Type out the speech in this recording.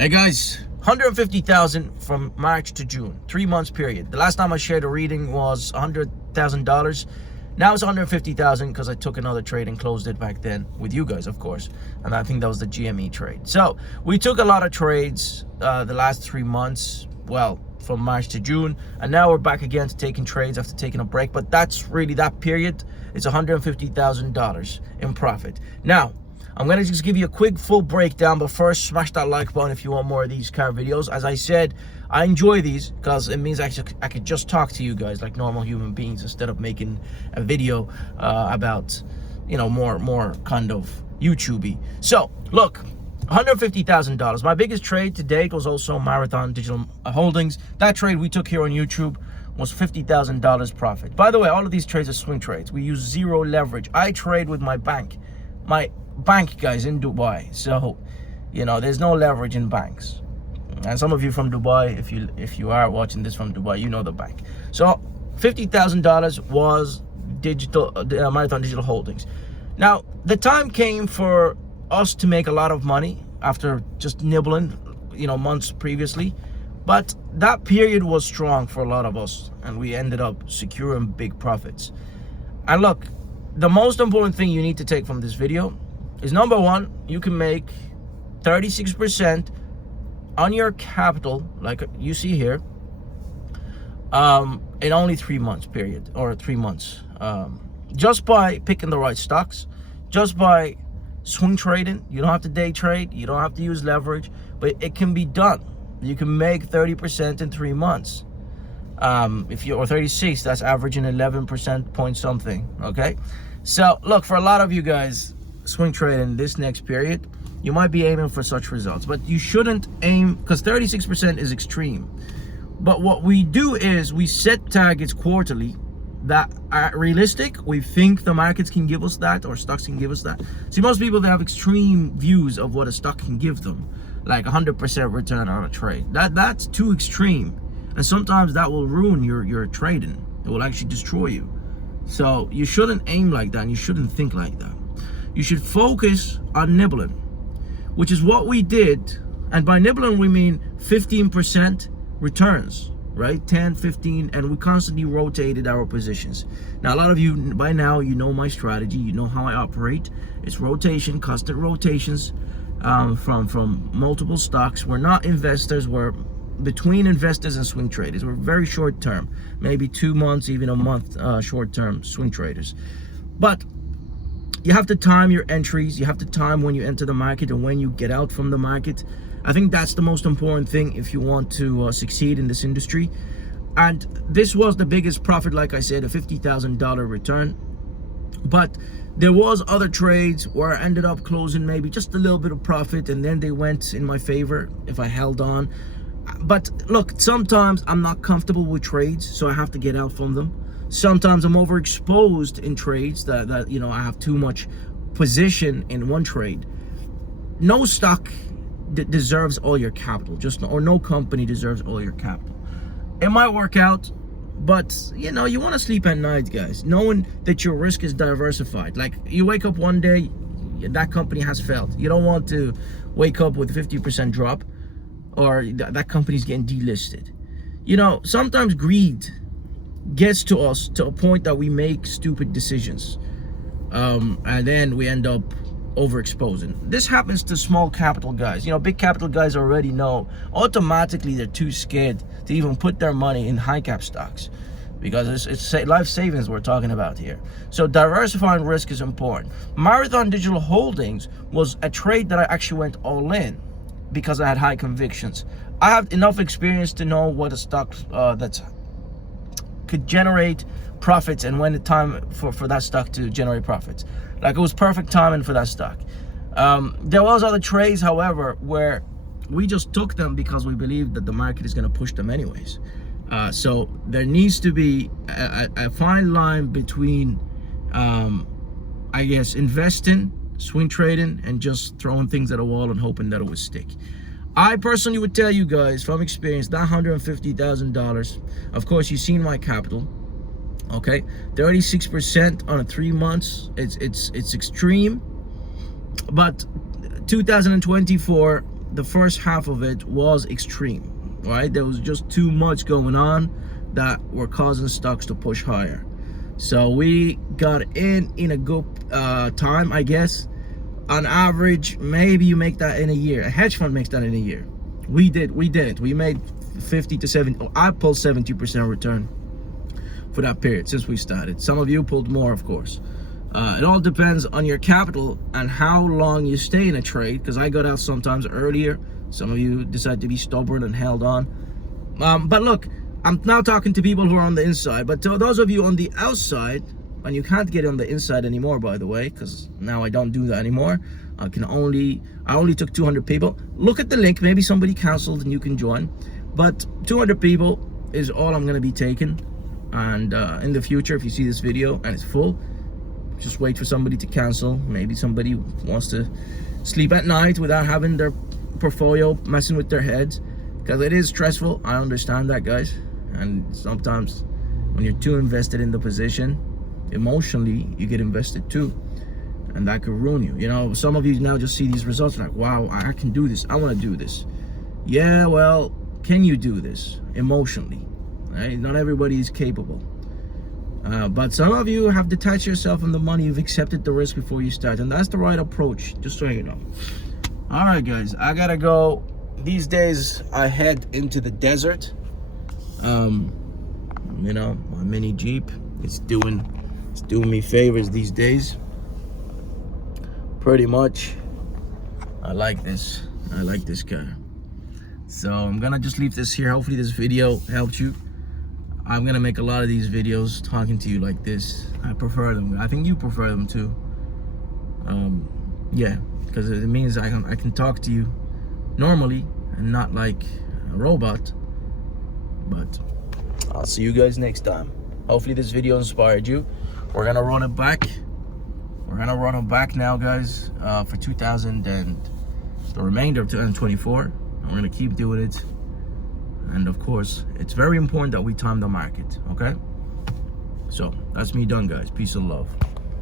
Hey guys, 150,000 from March to June, 3 months period. The last time I shared a reading was $100,000. Now it's 150,000 because I took another trade and closed it back then with you guys, of course. And I think that was the GME trade. So we took a lot of trades the last 3 months, well, from March to June. And now we're back again to taking trades after taking a break. But that's really that period. It's $150,000 in profit. Now, I'm going to just give you a quick full breakdown, but first smash that like button if you want more of these car videos. As I said, I enjoy these because it means I could just talk to you guys like normal human beings instead of making a video about, you know, more kind of YouTubey. So look, $150,000. My biggest trade to date was also Marathon Digital Holdings. That trade we took here on YouTube was $50,000 profit. By the way, all of these trades are swing trades. We use zero leverage. I trade with my bank guys in Dubai, so you know there's no leverage in banks. And some of you from Dubai, if you are watching this from Dubai, you know the bank. So $50,000 was Marathon Digital Holdings. Now the time came for us to make a lot of money after just nibbling, you know, months previously, but that period was strong for a lot of us and we ended up securing big profits. And look, the most important thing you need to take from this video is number one, you can make 36% on your capital, like you see here, in only 3 months period, or 3 months, just by picking the right stocks, just by swing trading. You don't have to day trade, you don't have to use leverage, but it can be done. You can make 30% in 3 months. If you're, or 36, that's averaging 11% point something. Okay, so look, for a lot of you guys swing trading this next period, you might be aiming for such results, but you shouldn't aim, because 36% is extreme. But what we do is we set targets quarterly that are realistic. We think the markets can give us that, or stocks can give us that. See, most people, they have extreme views of what a stock can give them, like 100% return on a trade. That's too extreme, and sometimes that will ruin your trading. It will actually destroy you. So you shouldn't aim like that, and you shouldn't think like that. You should focus on nibbling, which is what we did. And by nibbling, we mean 15% returns, right? 10, 15, and we constantly rotated our positions. Now, a lot of you, by now, you know my strategy. You know how I operate. It's rotation, constant rotations from multiple stocks. We're not investors. We're between investors and swing traders. We're very short term, maybe 2 months, even a month short term swing traders. But you have to time your entries. You have to time when you enter the market and when you get out from the market. I think that's the most important thing if you want to succeed in this industry. And this was the biggest profit, like I said, a $50,000 return. But there was other trades where I ended up closing maybe just a little bit of profit, and then they went in my favor if I held on. But look, sometimes I'm not comfortable with trades, so I have to get out from them. Sometimes I'm overexposed in trades that you know, I have too much position in one trade. No stock deserves all your capital, or no company deserves all your capital. It might work out, but you know, you want to sleep at night, guys, knowing that your risk is diversified. Like, you wake up one day, that company has failed. You don't want to wake up with a 50% drop, or that company's getting delisted. You know, sometimes greed gets to us to a point that we make stupid decisions, and then we end up overexposing. This happens to small capital guys. You know, big capital guys already know automatically they're too scared to even put their money in high cap stocks, because it's life savings we're talking about here. So diversifying risk is important. Marathon Digital Holdings was a trade that I actually went all in because I had high convictions. I have enough experience to know what a stock that's could generate profits and when the time for that stock to generate profits. Like, it was perfect timing for that stock. There was other trades, however, where we just took them because we believed that the market is going to push them anyways. So there needs to be a fine line between, I guess, investing, swing trading, and just throwing things at a wall and hoping that it would stick. I personally would tell you guys from experience that $150,000, of course, you've seen my capital, okay, 36% on a 3 months. It's extreme, but 2024 the first half of it was extreme, right? There was just too much going on that were causing stocks to push higher. So we got in a good time, I guess. On average, maybe you make that in a year. A hedge fund makes that in a year. We didn't. We made 50 to 70. I pulled 70% return for that period since we started. Some of you pulled more, of course. It all depends on your capital and how long you stay in a trade, because I got out sometimes earlier. Some of you decide to be stubborn and held on. But look, I'm now talking to people who are on the inside. But to those of you on the outside, and you can't get on the inside anymore, by the way, because now I don't do that anymore. I only took 200 people. Look at the link. Maybe somebody canceled and you can join. But 200 people is all I'm going to be taking. And in the future, if you see this video and it's full, just wait for somebody to cancel. Maybe somebody wants to sleep at night without having their portfolio messing with their heads, because it is stressful. I understand that, guys. And sometimes when you're too invested in the position, emotionally you get invested too, and that could ruin you. You know, some of you now just see these results like, wow, I can do this, I want to do this. Yeah, well, can you do this emotionally? Right? Not everybody is capable. But some of you have detached yourself from the money. You've accepted the risk before you start, and that's the right approach, just so you know. All right, guys, I gotta go. These days I head into the desert. You know, my mini Jeep, it's doing me favors these days, pretty much. I like this car. So I'm gonna just leave this here. Hopefully this video helped you. I'm gonna make a lot of these videos talking to you like this. I prefer them. I think you prefer them too. Yeah, because it means I can talk to you normally and not like a robot. But I'll see you guys next time. Hopefully this video inspired you. We're gonna run it back. We're gonna run it back now, guys, for 2000 and the remainder of 2024. And we're gonna keep doing it. And of course, it's very important that we time the market, okay? So that's me done, guys. Peace and love.